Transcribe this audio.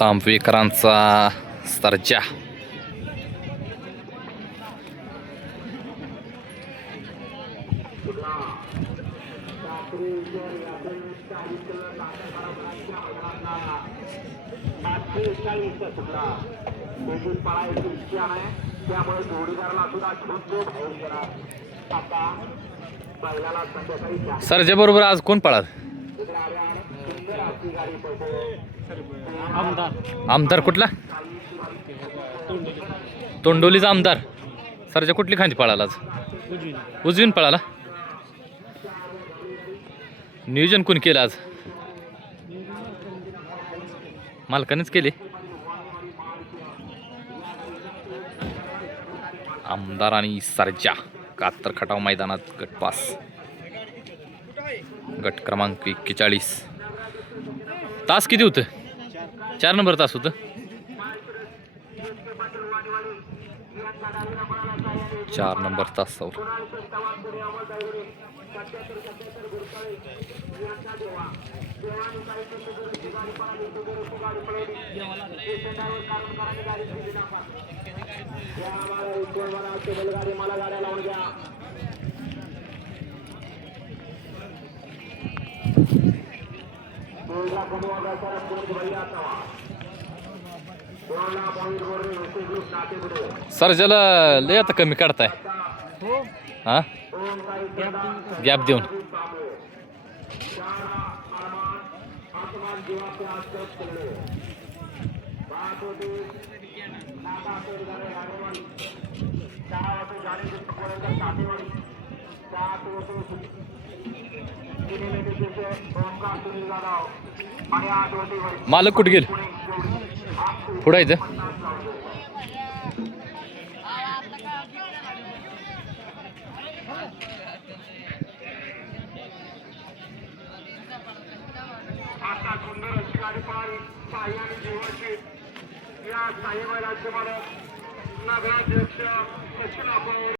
तांबवेकरांचा सर्जा. सर्जा बरोबर आज कोण पळाल? आमदार कुठला? तोंडोलीचा आमदार. सर्जा कुठली खांदी पळाला आज? उजवीन पळाला. नियोजन कोण केलं आज? मालकानेच केले. आमदार आणि सर्जा 71 खटाव मैदानात गटपास. गट क्रमांक 41. तास किती होतं? 4 नंबर तास होतं. 4 नंबर तासावर सर्जाला लय आता कमी काढताय. हा गॅप देऊन मालक कुठे गेले? पुढे इथं